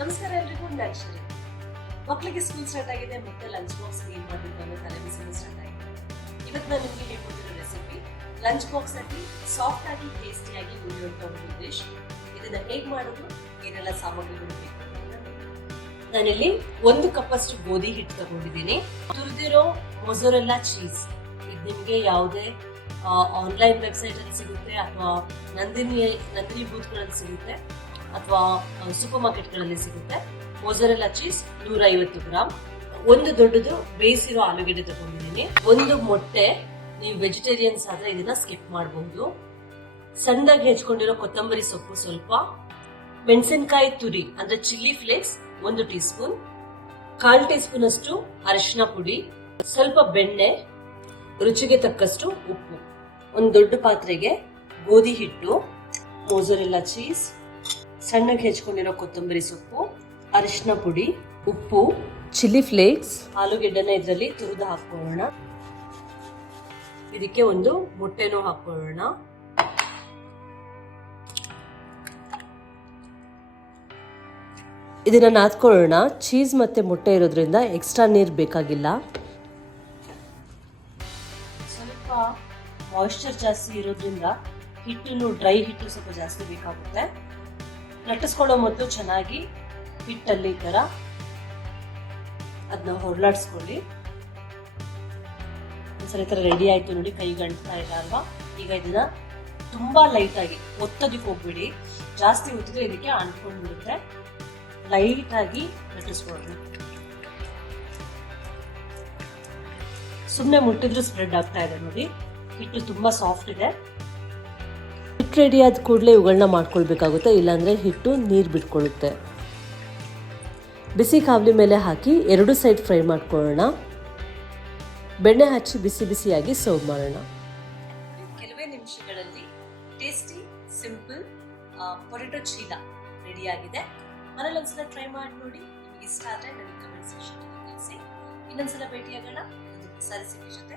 ನಮಸ್ಕಾರ ಎಲ್ರಿಗೂ, ನಾನು ಶ್ರೀ. ಮಕ್ಕಳಿಗೆ ಸ್ಕೂಲ್ ಸ್ಟಾರ್ಟ್ ಆಗಿದೆ, ಮತ್ತೆ ಲಂಚ್ ಬಾಕ್ಸ್ ಏನ್ ಮಾಡಬೇಕು ಅನ್ನೋ ತಲೆ ಬಿಸಿಲು ಸ್ಟಾರ್ಟ್ ಆಗಿದೆ. ಇವತ್ತು ನಾನು ನಿಮಗೆ ಹೇಳ್ಕೊಟ್ಟಿರೋ ರೆಸಿಪಿ ಲಂಚ್ ಬಾಕ್ಸ್ ಅಲ್ಲಿ ಸಾಫ್ಟ್ ಆಗಿ ಟೇಸ್ಟಿಯಾಗಿ ಉಳಿಯುವಂತ ಒಂದು ಡಿಶ್. ಇದನ್ನ ಹೇಗ್ ಮಾಡೋದು, ಏನೆಲ್ಲ ಸಾಮಗ್ರಿಗಳು ಬೇಕು ನಾನಿಲ್ಲಿ 1 ಕಪ್ ಅಷ್ಟು ಗೋಧಿ ಹಿಟ್ಟು ತಗೊಂಡಿದ್ದೀನಿ. ತುರಿದಿರೋ ಮೊಜರೆಲ್ಲಾ ಚೀಸ್. ಇದು ನಿಮಗೆ ಯಾವುದೇ ಆನ್ಲೈನ್ ವೆಬ್ಸೈಟ್ ಅಲ್ಲಿ ಸಿಗುತ್ತೆ ಅಥವಾ ನಂದಿನಿ ಬೂತ್ಗಳಲ್ಲಿ ಸಿಗುತ್ತೆ ಅಥವಾ ಸೂಪರ್ ಮಾರ್ಕೆಟ್ಗಳಲ್ಲಿ ಸಿಗುತ್ತೆ. ಮೊಜರೆಲ್ಲಾ ಚೀಸ್ 150 ಗ್ರಾಮ್. ಒಂದು ದೊಡ್ಡದು ಬೇಯಿಸಿರೋ ಆಲೂಗೆಡ್ಡೆ ತಗೊಂಡಿದ್ದೀನಿ. 1 ಮೊಟ್ಟೆ. ನೀವು ವೆಜಿಟೇರಿಯನ್ಸ್ ಆದ್ರೆ ಇದನ್ನ ಸ್ಕಿಪ್ ಮಾಡಬಹುದು. ಸಣ್ಣದಾಗಿ ಹೆಚ್ಕೊಂಡಿರೋ ಕೊತ್ತಂಬರಿ ಸೊಪ್ಪು ಸ್ವಲ್ಪ, ಮೆಣಸಿನಕಾಯಿ ತುರಿ ಅಂದ್ರೆ chilli flakes 1 tea spoon, 1/4 tea spoon ಅಷ್ಟು ಅರಿಶಿನ ಪುಡಿ, ಸ್ವಲ್ಪ ಬೆಣ್ಣೆ, ರುಚಿಗೆ ತಕ್ಕಷ್ಟು ಉಪ್ಪು. ಒಂದು ದೊಡ್ಡ ಪಾತ್ರೆಗೆ ಗೋಧಿ ಹಿಟ್ಟು, ಮೊಜರೆಲ್ಲಾ ಚೀಸ್, ಸಣ್ಣಗೆ ಹೆಚ್ಕೊಂಡಿರೋ ಕೊತ್ತಂಬರಿ ಸೊಪ್ಪು, ಅರಿಶಿನ ಪುಡಿ, ಉಪ್ಪು, ಚಿಲ್ಲಿ ಫ್ಲೇಕ್ಸ್, ಆಲೂಗೆಡ್ಡೆನ ಇದರಲ್ಲಿ ತುರಿದು ಹಾಕೊಳ್ಳೋಣ. ಇದಕ್ಕೆ ಒಂದು ಮೊಟ್ಟೆನೂ ಹಾಕೊಳ್ಳೋಣ. ಇದನ್ನ ನಾದ್ಕೊಳ್ಳೋಣ. ಚೀಸ್ ಮತ್ತೆ ಮೊಟ್ಟೆ ಇರೋದ್ರಿಂದ ಎಕ್ಸ್ಟ್ರಾ ನೀರು ಬೇಕಾಗಿಲ್ಲ. ಸ್ವಲ್ಪ ಮಾಯಿಶ್ಚರ್ ಜಾಸ್ತಿ ಇರೋದ್ರಿಂದ ಹಿಟ್ಟು ಡ್ರೈ ಹಿಟ್ಟು ಸ್ವಲ್ಪ ಜಾಸ್ತಿ ಬೇಕಾಗುತ್ತೆ. ಲಟ್ಟಿಸ್ಕೊಳ್ಳೋ ಮೊದಲು ಚೆನ್ನಾಗಿ ಹಿಟ್ಟಲ್ಲಿ ಈ ತರ ಅದನ್ನ ಹೊರಲಾಡಿಸ್ಕೊಳ್ಳಿ. ಒಂದ್ಸಲ ಈ ತರ ರೆಡಿ ಆಯ್ತು ನೋಡಿ, ಕೈ ಗಂಟ್ತಾ ಇದೆ ಅಲ್ವಾ? ಈಗ ಇದನ್ನ ತುಂಬಾ ಲೈಟ್ ಆಗಿ ಒತ್ತೋದಿಕ್ಕೆ ಹೋಗ್ಬಿಡಿ. ಜಾಸ್ತಿ ಒತ್ತಿದ್ರೆ ಇದಕ್ಕೆ ಅಂಟ್ಕೊಂಡ್ಬಿಡುತ್ತೆ. ಲೈಟ್ ಆಗಿ ಲಟ್ಟಿಸ್ಕೊಳ್ಳಿ. ಸುಮ್ಮನೆ ಮುಟ್ಟಿದ್ರು ಸ್ಪ್ರೆಡ್ ಆಗ್ತಾ ಇದೆ ನೋಡಿ. ಹಿಟ್ಟು ತುಂಬಾ ಸಾಫ್ಟ್ ಇದೆ. ಹಿಟ್ಟು ರೆಡಿ ಆದ ಕೂಡಲೇ ಇವುಗಳನ್ನ ಮಾಡ್ಕೊಳ್ಬೇಕಾಗುತ್ತೆ, ಇಲ್ಲಾಂದ್ರೆ ಹಿಟ್ಟು ನೀರು ಬಿಟ್ಕೊಳ್ಳುತ್ತೆ. ಬಿಸಿ ಕಾವಲಿ ಮೇಲೆ ಹಾಕಿ 2 ಸೈಡ್ ಫ್ರೈ ಮಾಡ್ಕೊಳ್ಳೋಣ. ಬೆಣ್ಣೆ ಹಚ್ಚಿ ಬಿಸಿ ಬಿಸಿಯಾಗಿ ಸರ್ವ್ ಮಾಡೋಣ. ಕೆಲವೇ ನಿಮಿಷಗಳಲ್ಲಿ ಟೇಸ್ಟಿ ಸಿಂಪಲ್ ಪೊಟೆಟೊ ಚೀಲ ರೆಡಿ ಆಗಿದೆ. ಮನೇಲಿ ಒಂದ್ಸಲ ಟ್ರೈ ಮಾಡಿ ನೋಡಿ. ನಿಮಗೆ ಇಷ್ಟ ಆದರೆ ನನಗೆ ಕಮೆಂಟ್ ಸೆಕ್ಷನ್ ತಿಳಿಸಿ. ಇನ್ನೊಂದ್ಸಲ ಭೇಟಿಯಾಗೋಣ ಹೊಸ ರೆಸಿಪಿ ಜೊತೆ.